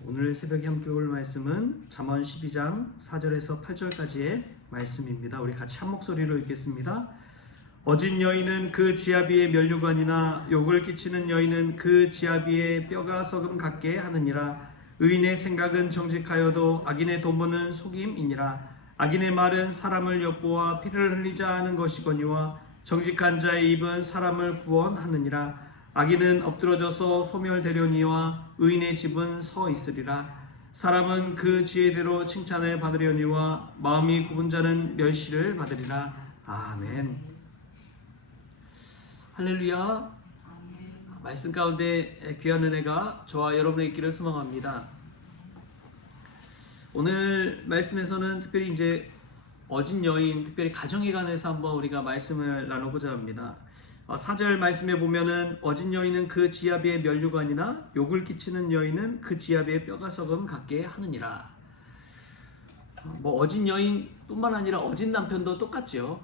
오늘 새벽에 함께 볼 말씀은 잠언 12장 4절에서 8절까지의 말씀입니다. 우리 같이 한 목소리로 읽겠습니다. 어진 여인은 그 지아비의 면류관이나 욕을 끼치는 여인은 그 지아비의 뼈가 썩음 같게 하느니라. 의인의 생각은 정직하여도 악인의 도모는 속임이니라. 악인의 말은 사람을 엿보아 피를 흘리자 하는 것이거니와 정직한 자의 입은 사람을 구원하느니라. 악인은 엎드러져서 소멸되려니와 의인의 집은 서 있으리라. 사람은 그 지혜대로 칭찬을 받으려니와 마음이 굽은 자는 멸시를 받으리라. 아멘. 할렐루야. 말씀 가운데 귀한 은혜가 저와 여러분의 있기를 소망합니다. 오늘 말씀에서는 특별히 이제 어진 여인, 특별히 가정에 관해서 한번 우리가 말씀을 나누고자 합니다. 4절 말씀에 보면은 어진 여인은 그 지아비의 면류관이나 욕을 끼치는 여인은 그 지아비의 뼈가 썩음 같게 하느니라. 어진 여인뿐만 아니라 어진 남편도 똑같죠.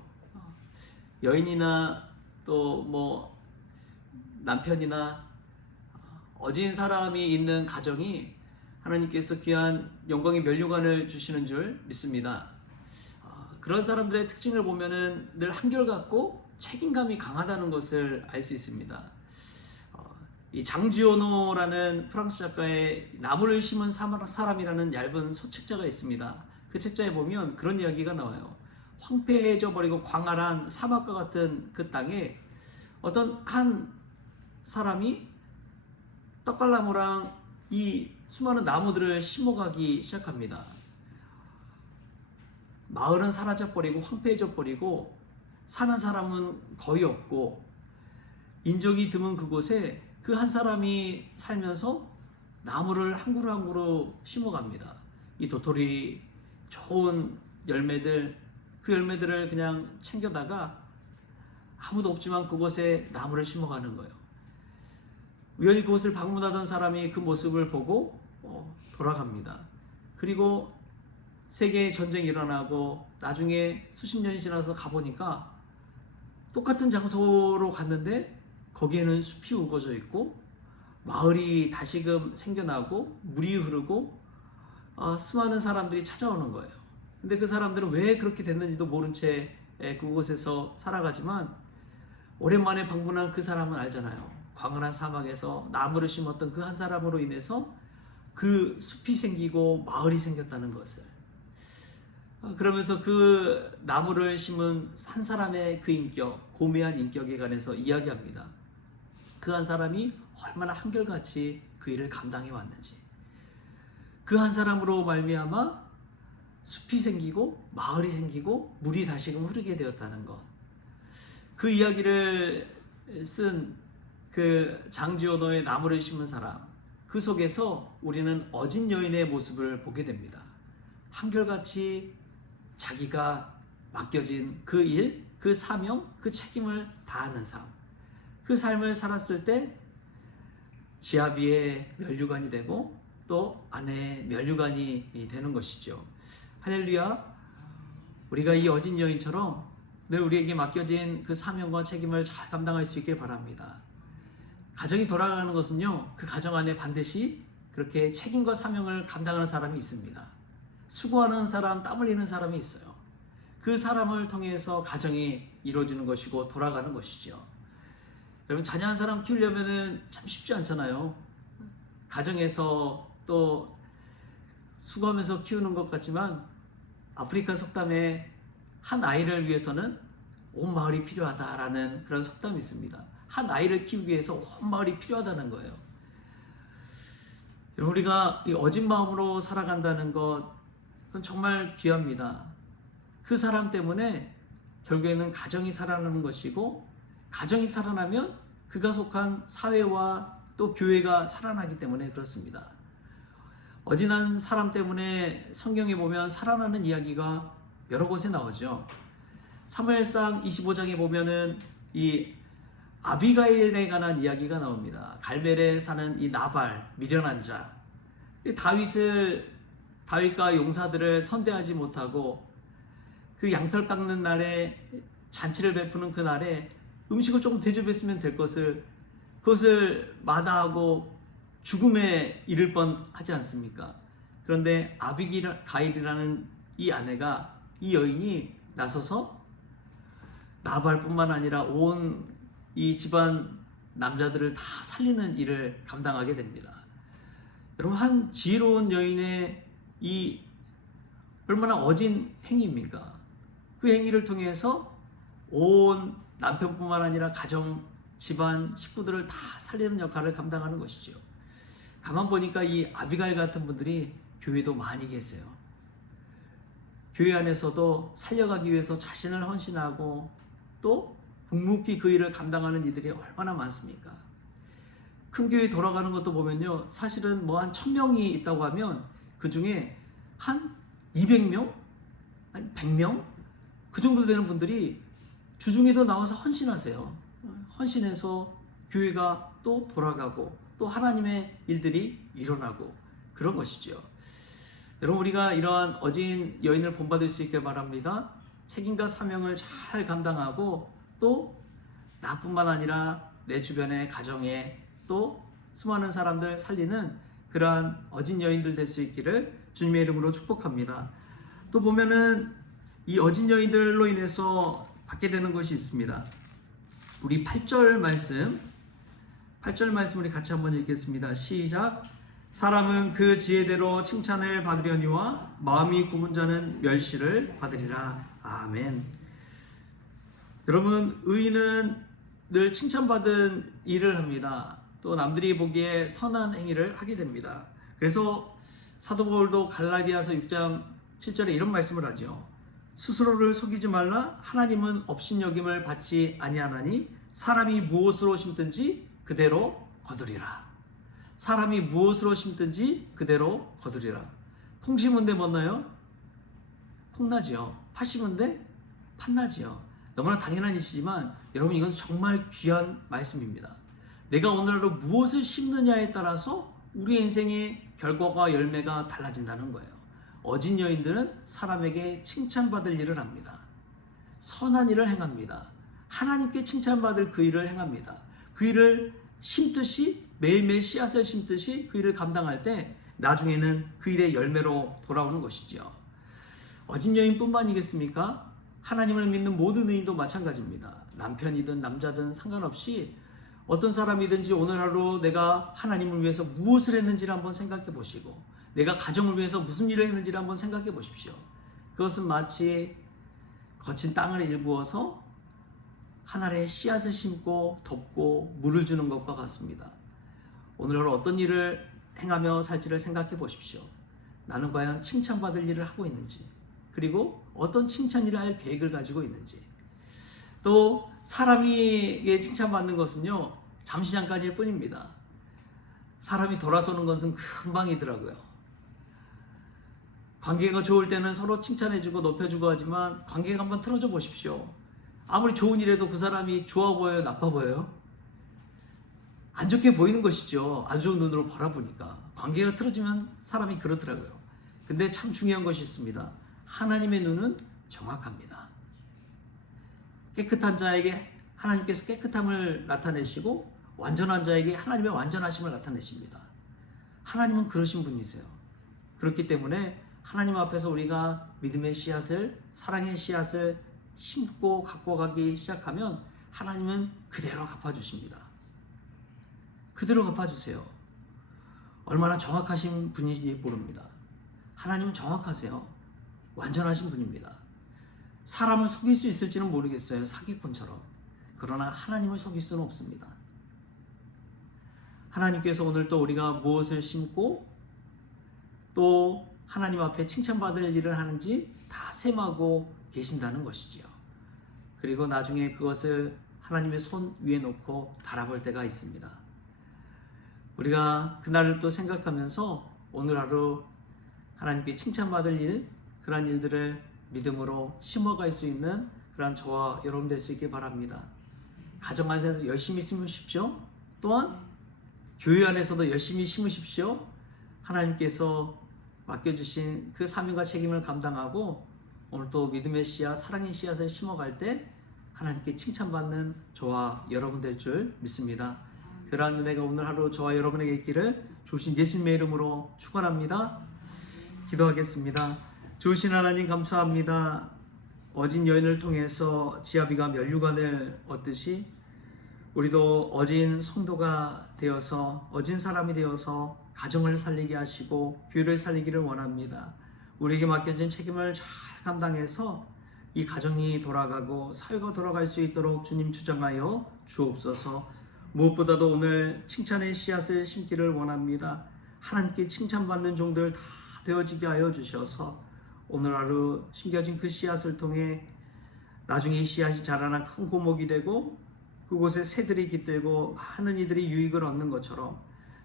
여인이나 또 남편이나 어진 사람이 있는 가정이 하나님께서 귀한 영광의 면류관을 주시는 줄 믿습니다. 그런 사람들의 특징을 보면은 늘 한결같고 책임감이 강하다는 것을 알 수 있습니다. 이 장지오노라는 프랑스 작가의 나무를 심은 사람이라는 얇은 소책자가 있습니다. 그 책자에 보면 그런 이야기가 나와요. 황폐해져 버리고 광활한 사막과 같은 그 땅에 어떤 한 사람이 떡갈나무랑 이 수많은 나무들을 심어가기 시작합니다. 마을은 사라져버리고 황폐해져 버리고 사는 사람은 거의 없고 인적이 드문 그곳에 그 한 사람이 살면서 나무를 한 그루 한 그루 심어갑니다. 이 도토리 좋은 열매들, 그 열매들을 그냥 챙겨다가 아무도 없지만 그곳에 나무를 심어가는 거예요. 우연히 그곳을 방문하던 사람이 그 모습을 보고 돌아갑니다. 그리고 세계 전쟁이 일어나고 나중에 수십 년이 지나서 가보니까 똑같은 장소로 갔는데 거기에는 숲이 우거져 있고 마을이 다시금 생겨나고 물이 흐르고 수많은 사람들이 찾아오는 거예요. 근데 그 사람들은 왜 그렇게 됐는지도 모른 채 그곳에서 살아가지만 오랜만에 방문한 그 사람은 알잖아요. 광활한 사막에서 나무를 심었던 그 한 사람으로 인해서 그 숲이 생기고 마을이 생겼다는 것을, 그러면서 그 나무를 심은 한 사람의 그 인격, 고매한 인격에 관해서 이야기합니다. 그 한 사람이 얼마나 한결같이 그 일을 감당해 왔는지, 그 한 사람으로 말미암아 숲이 생기고 마을이 생기고 물이 다시금 흐르게 되었다는 것. 그 이야기를 쓴 그 장지오노의 나무를 심은 사람, 그 속에서 우리는 어진 여인의 모습을 보게 됩니다. 한결같이 자기가 맡겨진 그 일, 그 사명, 그 책임을 다하는 삶, 그 삶을 살았을 때 지아비의 면류관이 되고 또 아내의 면류관이 되는 것이죠. 할렐루야. 우리가 이 어진 여인처럼 늘 우리에게 맡겨진 그 사명과 책임을 잘 감당할 수 있길 바랍니다. 가정이 돌아가는 것은요, 그 가정 안에 반드시 그렇게 책임과 사명을 감당하는 사람이 있습니다. 수고하는 사람, 땀 흘리는 사람이 있어요. 그 사람을 통해서 가정이 이루어지는 것이고 돌아가는 것이죠. 여러분, 자녀 한 사람 키우려면 참 쉽지 않잖아요. 가정에서 또 수고하면서 키우는 것 같지만 아프리카 속담에 한 아이를 위해서는 온 마을이 필요하다라는 그런 속담이 있습니다. 한 아이를 키우기 위해서 온 마을이 필요하다는 거예요. 우리가 이 어진 마음으로 살아간다는 것, 그건 정말 귀합니다. 그 사람 때문에 결국에는 가정이 살아나는 것이고, 가정이 살아나면 그가 속한 사회와 또 교회가 살아나기 때문에 그렇습니다. 어진한 사람 때문에 성경에 보면 살아나는 이야기가 여러 곳에 나오죠. 사무엘상 25장에 보면은 이 아비가일에 관한 이야기가 나옵니다. 갈멜에 사는 이 나발, 미련한 자, 다윗과 용사들을 선대하지 못하고 그 양털 깎는 날에, 잔치를 베푸는 그 날에 음식을 조금 대접했으면 될 것을, 그것을 마다하고 죽음에 이를 뻔하지 않습니까? 그런데 아비가일이라는 이 아내가, 이 여인이 나서서 나발뿐만 아니라 온 이 집안 남자들을 다 살리는 일을 감당하게 됩니다. 여러분, 한 지혜로운 여인의 이 얼마나 어진 행위입니까? 그 행위를 통해서 온 남편뿐만 아니라 가정, 집안, 식구들을 다 살리는 역할을 감당하는 것이죠. 가만 보니까 이 아비가일 같은 분들이 교회도 많이 계세요. 교회 안에서도 살려가기 위해서 자신을 헌신하고 또 묵묵히 그 일을 감당하는 이들이 얼마나 많습니까? 큰 교회 돌아가는 것도 보면요, 사실은 뭐 한 1000명이 있다고 하면 그 중에 한 200명? 한 100명? 그 정도 되는 분들이 주중에도 나와서 헌신하세요. 헌신해서 교회가 또 돌아가고 또 하나님의 일들이 일어나고 그런 것이죠. 여러분, 우리가 이러한 어진 여인을 본받을 수 있게 바랍니다. 책임과 사명을 잘 감당하고 또 나뿐만 아니라 내 주변의 가정에 또 수많은 사람들 살리는 그러한 어진 여인들 될 수 있기를 주님의 이름으로 축복합니다. 또 보면은 이 어진 여인들로 인해서 받게 되는 것이 있습니다. 우리 8절 말씀 우리 같이 한번 읽겠습니다. 시작. 사람은 그 지혜대로 칭찬을 받으려니와 마음이 굽은 자는 멸시를 받으리라. 아멘. 여러분, 의인은 늘 칭찬받은 일을 합니다. 또 남들이 보기에 선한 행위를 하게 됩니다. 그래서 사도 바울도 갈라디아서 6장 7절에 이런 말씀을 하죠. 스스로를 속이지 말라. 하나님은 업신여김을 받지 아니하나니 사람이 무엇으로 심든지 그대로 거두리라. 사람이 무엇으로 심든지 그대로 거두리라. 콩 심은데 뭐 나요? 콩나지요. 팥 심은데 팥나지요. 너무나 당연한 일이지만 여러분, 이건 정말 귀한 말씀입니다. 내가 오늘 하루 무엇을 심느냐에 따라서 우리 인생의 결과와 열매가 달라진다는 거예요. 어진 여인들은 사람에게 칭찬받을 일을 합니다. 선한 일을 행합니다. 하나님께 칭찬받을 그 일을 행합니다. 그 일을 심듯이, 매일매일 씨앗을 심듯이 그 일을 감당할 때 나중에는 그 일의 열매로 돌아오는 것이죠. 어진 여인뿐만이겠습니까? 하나님을 믿는 모든 의인도 마찬가지입니다. 남편이든 남자든 상관없이 어떤 사람이든지 오늘 하루 내가 하나님을 위해서 무엇을 했는지를 한번 생각해 보시고, 내가 가정을 위해서 무슨 일을 했는지를 한번 생각해 보십시오. 그것은 마치 거친 땅을 일구어서 하늘에 씨앗을 심고 덮고 물을 주는 것과 같습니다. 오늘 하루 어떤 일을 행하며 살지를 생각해 보십시오. 나는 과연 칭찬받을 일을 하고 있는지, 그리고 어떤 칭찬이라 할 계획을 가지고 있는지. 또 사람에게 칭찬받는 것은요, 잠시 잠깐일 뿐입니다. 사람이 돌아서는 것은 금방이더라고요. 관계가 좋을 때는 서로 칭찬해주고 높여주고 하지만 관계가 한번 틀어져 보십시오. 아무리 좋은 일해도 그 사람이 좋아 보여요, 나빠 보여요? 안 좋게 보이는 것이죠. 안 좋은 눈으로 바라보니까. 관계가 틀어지면 사람이 그렇더라고요. 근데 참 중요한 것이 있습니다. 하나님의 눈은 정확합니다. 깨끗한 자에게 하나님께서 깨끗함을 나타내시고 완전한 자에게 하나님의 완전하심을 나타내십니다. 하나님은 그러신 분이세요. 그렇기 때문에 하나님 앞에서 우리가 믿음의 씨앗을, 사랑의 씨앗을 심고 갖고 가기 시작하면 하나님은 그대로 갚아주십니다. 그대로 갚아주세요. 얼마나 정확하신 분인지 모릅니다. 하나님은 정확하세요. 완전하신 분입니다. 사람을 속일 수 있을지는 모르겠어요. 사기꾼처럼. 그러나 하나님을 속일 수는 없습니다. 하나님께서 오늘 또 우리가 무엇을 심고 또 하나님 앞에 칭찬받을 일을 하는지 다 셈하고 계신다는 것이지요. 그리고 나중에 그것을 하나님의 손 위에 놓고 달아볼 때가 있습니다. 우리가 그날을 또 생각하면서 오늘 하루 하나님께 칭찬받을 일, 그러한 일들을 믿음으로 심어갈 수 있는 그러한 저와 여러분 될 수 있길 바랍니다. 가정 안에서 열심히 심으십시오. 또한 교회 안에서도 열심히 심으십시오. 하나님께서 맡겨주신 그 사명과 책임을 감당하고 오늘 또 믿음의 씨앗, 사랑의 씨앗을 심어갈 때 하나님께 칭찬받는 저와 여러분 될 줄 믿습니다. 그러한 은혜가 오늘 하루 저와 여러분에게 있기를 주신 예수님의 이름으로 축원합니다. 기도하겠습니다. 주신 하나님 감사합니다. 어진 여인을 통해서 지아비가 면류관을 얻듯이 우리도 어진 성도가 되어서 어진 사람이 되어서 가정을 살리게 하시고 교회를 살리기를 원합니다. 우리에게 맡겨진 책임을 잘 감당해서 이 가정이 돌아가고 사회가 돌아갈 수 있도록 주님 주장하여 주옵소서. 무엇보다도 오늘 칭찬의 씨앗을 심기를 원합니다. 하나님께 칭찬받는 종들 다 되어지게 하여 주셔서 오늘 하루 심겨진 그 씨앗을 통해 나중에 이 씨앗이 자라나 큰 고목이 되고 그곳에 새들이 깃들고 많은 이들이 유익을 얻는 것처럼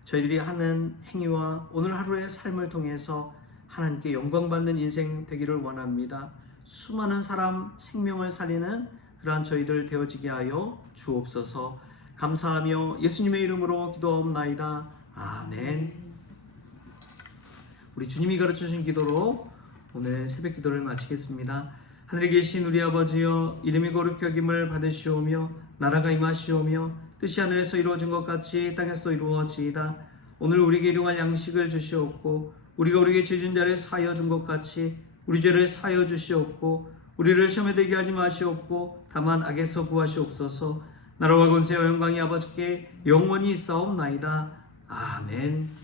저희들이 하는 행위와 오늘 하루의 삶을 통해서 하나님께 영광받는 인생 되기를 원합니다. 수많은 사람 생명을 살리는 그러한 저희들 되어지게 하여 주옵소서. 감사하며 예수님의 이름으로 기도하옵나이다. 아멘. 우리 주님이 가르쳐주신 기도로 오늘 새벽 기도를 마치겠습니다. 하늘에 계신 우리 아버지여, 이름이 거룩히 여김을 받으시오며 나라가 임하시오며 뜻이 하늘에서 이루어진 것 같이 땅에서도 이루어지이다. 오늘 우리에게 일용할 양식을 주시옵고 우리가 우리에게 죄진 자를 사하여 준 것 같이 우리 죄를 사하여 주시옵고 우리를 시험에 들게 하지 마시옵고 다만 악에서 구하시옵소서. 나라와 권세와 영광이 아버지께 영원히 있사옵나이다. 아멘.